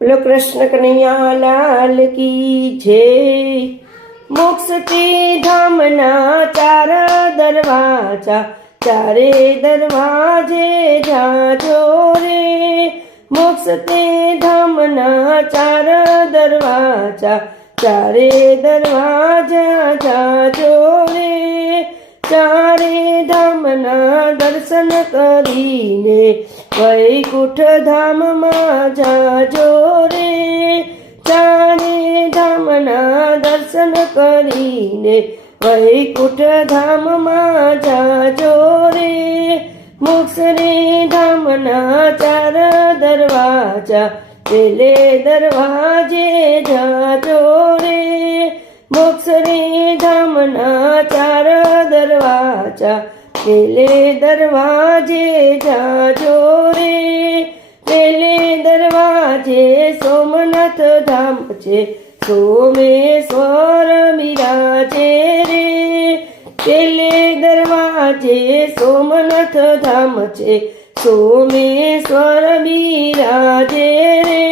બોલો કૃષ્ણ કનૈયા લાલ કી જય. મોક્ષ તે ધામના ચાર દરવાજા, ચારે દરવાજે જાજો રે. મોક્ષ તે ધામના ચાર દરવાજા, ચારે દરવાજા જાજો રે. ચારે ધામના દર્શન કરીને વૈકુંઠ ધામમાં જાજો રે ચારે ધામના દર્શન કરીને વૈકુંઠ ધામમાં જાજો રે. મોક્ષ રે ધામના ચાર દરવાજા, પેલે દરવાજે જાજો રે. મોક્ષ રે ધામના ચાર દરવાજા પેલે દરવાજે જાજો રે પેલે દરવાજે સોમનાથ ધામ છે સોમેશ્વર મિરાજે રે પેલે દરવાજે સોમનાથ ધામ છે સોમેશ્વર મિરાજે રે,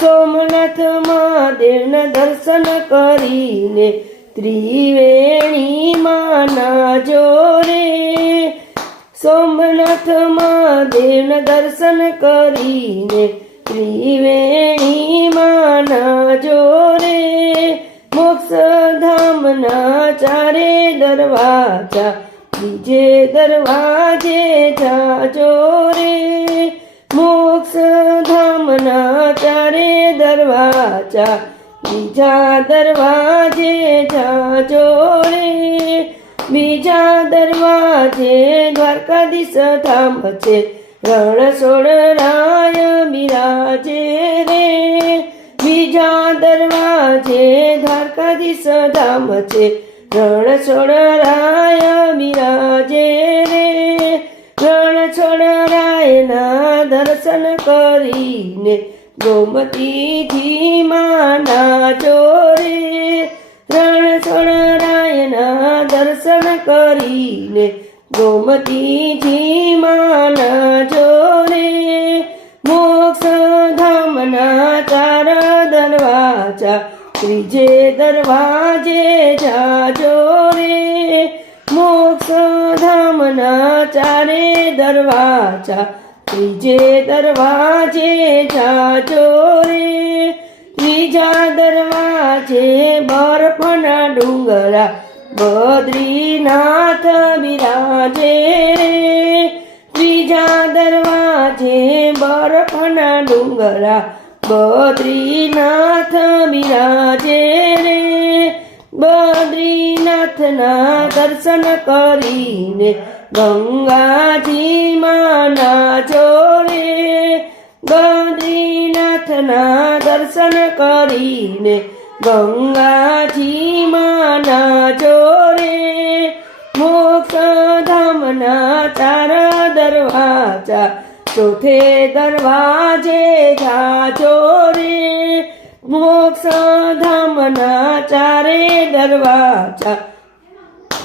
સોમનાથ મહાદેવના દર્શન કરીને ત્રિવેણી માના જોરે સોમનાથ મહાદેવના દર્શન કરીને ત્રિવેણીમાં માના જોરે મોક્ષ ધામના ચારે દરવાજા, બીજે દરવાજે જાજો રે. મોક્ષ ધામના ચારે દરવાજા, બીજા દરવાજે જાજો રે. બીજા દરવાજે દ્વારકાધીશ ધામ છે રણછોડ રાય બિરાજે રે. બીજા દરવાજે દ્વારકાધીશ ધામ છે રણછોડ રાય બિરાજે રે. રણછોડ રાયના દર્શન કરીને ગોમતીજી માના ચોરે રણછોડ રાયના દર્શન કરીને ગોમતીજી માના જોરે મોક્ષ ધામના ચાર દરવાજા ત્રીજે દરવાજે જાજો રે મોક્ષ ધામના ચારે દરવાજા ત્રીજે દરવાજે જાજો રે ત્રીજા દરવાજે બરફના ડુંગરા બદ્રીનાથ બિરાજે. ત્રીજા ત્રીજા દરવાજે બરફના ડુંગરા બદ્રીનાથ બિરાજે રે. બદ્રીનાથના દર્શન કરીને ગંગાજી માના જોડે બદ્રીનાથના દર્શન કરીને ગંગાજી માના ચોરે મોક્ષ ધામના ચાર દરવાજા, ચોથે દરવાજે જાજો રે મોક્ષ ધામના ચારે દરવાજા,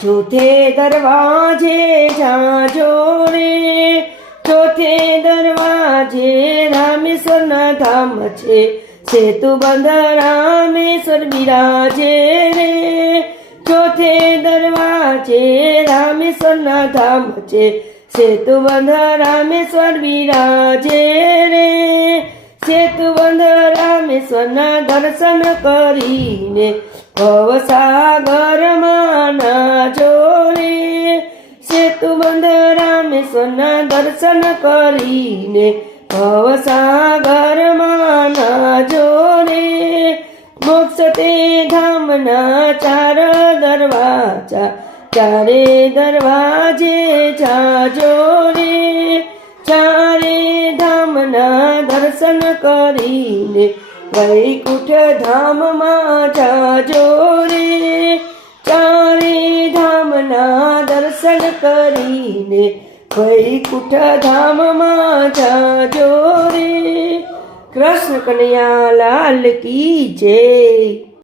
ચોથે દરવાજે જાજો રે ચોથે દરવાજે રામેશ્વરના ધામ છે. સેતુ બંધ રામેશ્વર બિરાજે રે. ચોથે દરવાજે રામેશ્વરના ધામ છે. સેતુ બંધ રામેશ્વર બિરાજે રે. સેતુ બંધ રામેશ્વરના દર્શન કરીને ભવસાગર માના જોડે સેતુ બંધ રામેશ્વરના દર્શન કરીને ભવસાગર માના જોડે મોક્ષ તે ધામના ચાર દરવાજા, ચારે દરવાજે જાજો રે. ચારે ધામના દર્શન કરીને વૈકુંઠ ધામમાં જાજો રે. ચારે ધામના દર્શન કરીને વૈકુંઠ ધામમાં જાજો રે? કૃષ્ણ કનૈયા લાલ કી જય.